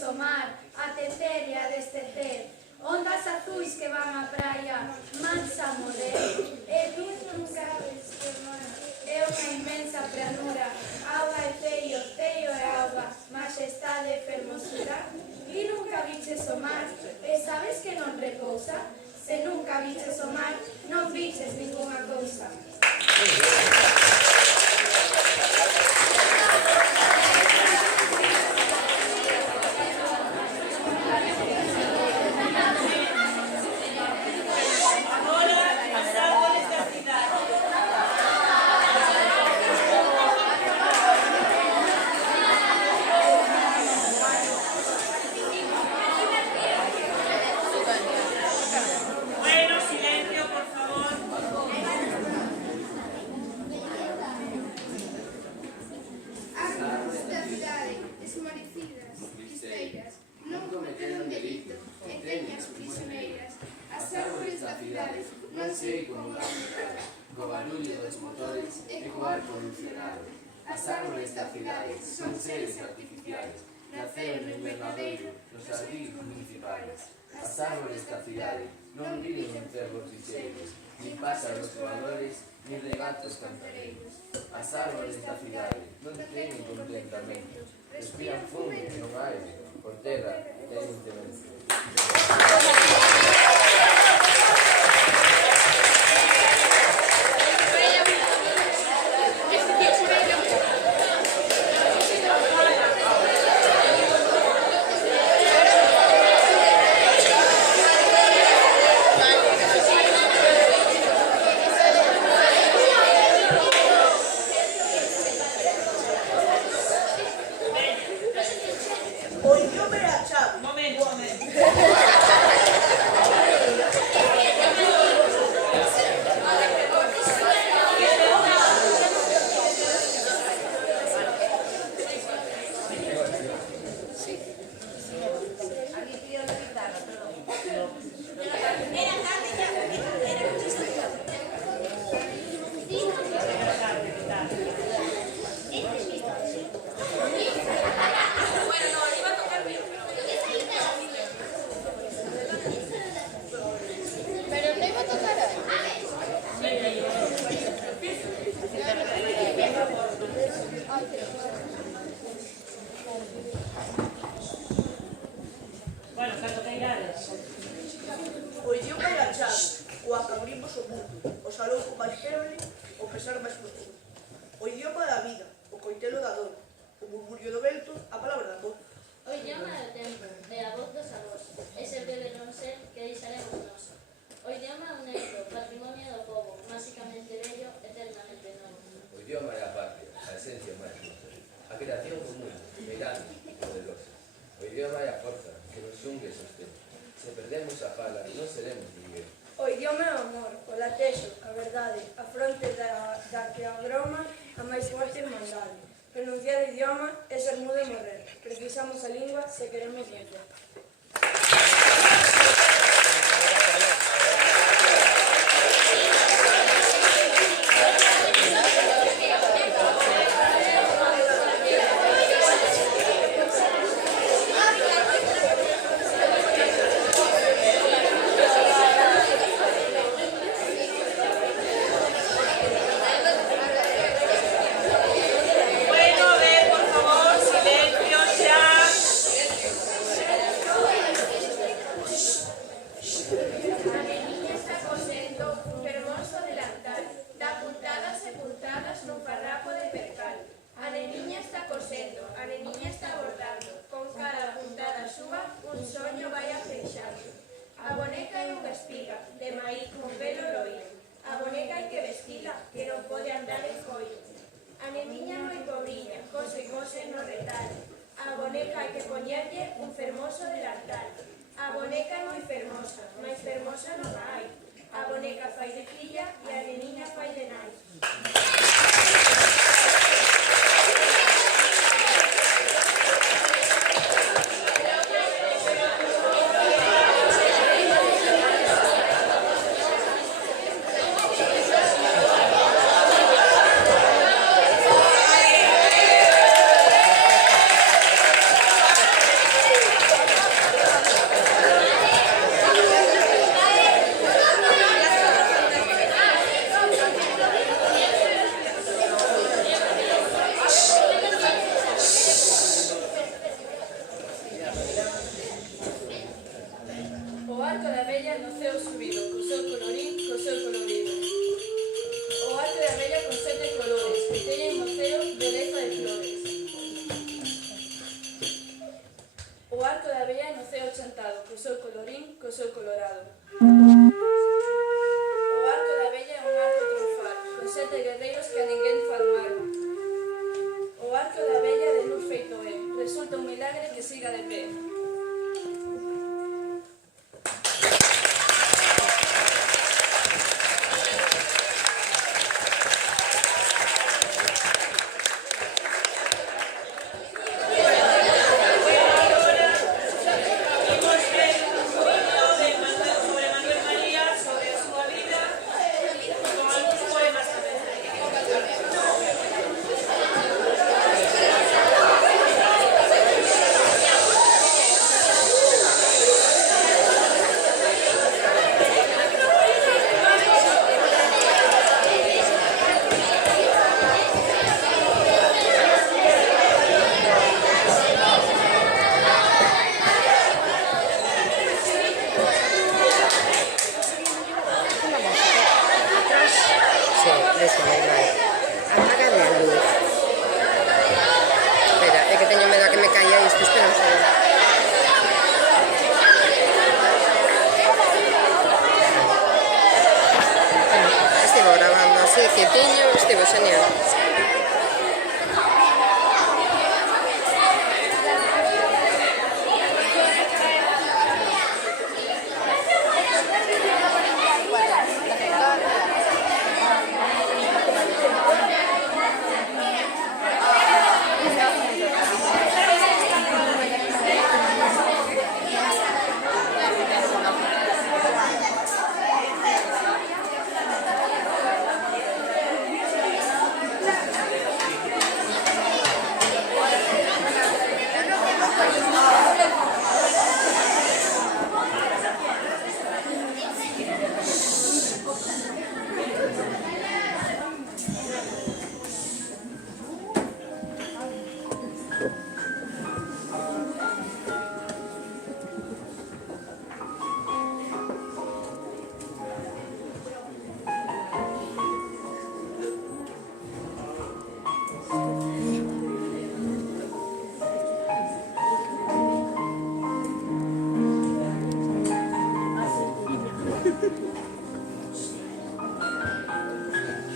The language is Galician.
viches o mar, a tecer e a destecer, ondas azuis que van á praia, mansa a morrer, e tú nunca ves que o mar é unha inmensa planura, auga e ceio é auga, majestade e fermosura. E nunca viches o mar, e sabes que non repousa? Se nunca viches o mar, non viches ninguna cousa. Non sei como da cidade, co barullo dos motores e co ar polucionado. As árboles da cidade son seres artificiales, naceron no invernadoiro, nos jardíns municipales. As árboles da cidade non viven en cerros lixeiros, nin pásaros voadores, nin regatos cantareiros. As árboles da cidade non teñen contentamento, respiran fume e non aire, por terra teñen cemento. O idioma é a chave, o acabrimos o mundo, o salouco máis quebre, o pesar máis profundo. O idioma da vida, o coitelo da dor, o murmurio do vento, a palabra da amor. O idioma do tempo, é a voz dos avós, ese breve non ser que deixaremos nós. O idioma é un negro, patrimonio do povo, máxicamente bello, eternamente novo. O idioma é a patria, a esencia máis nosa, a creación común, grande e poderosa. O idioma é a forza que nos xungue e sostén. Se perdemos a fala, non seremos ninguén. O idioma é o amor, o latexo, a verdade, a fronte da que agroma a máis forte irmandade. Pronunciar o idioma é ser mudo e morrer. Precisamos a lingua se queremos viver. A boneca é unha espiga, de maíz con pelo loiro. A boneca hai que vestila, que non pode andar en coiro. A neniña moi pobriña, cose no retal. A boneca hai que poñerlle un fermoso delantal. A boneca é moi fermosa, máis fermosa non hai. A boneca fai de filla e a neniña fai de nai. no ceo subido, co seu colorín, co seu colorido. O arco de abella con 7 colores, que teñen no ceo beleza de flores. O arco de abella no ceo chantado, co seu colorín, co seu colorado. O arco de abella é un arco triunfal, con 7 guerreiros que a ninguén fan mal. O arco de abella de luz feito é, resulta un milagre que siga de pé. Sí, dese moi mal. Apágame a luz. Espera, é que teño medo a que me caia isto, espera un segundo. Estivo grabando así, quietiño, estivo genial.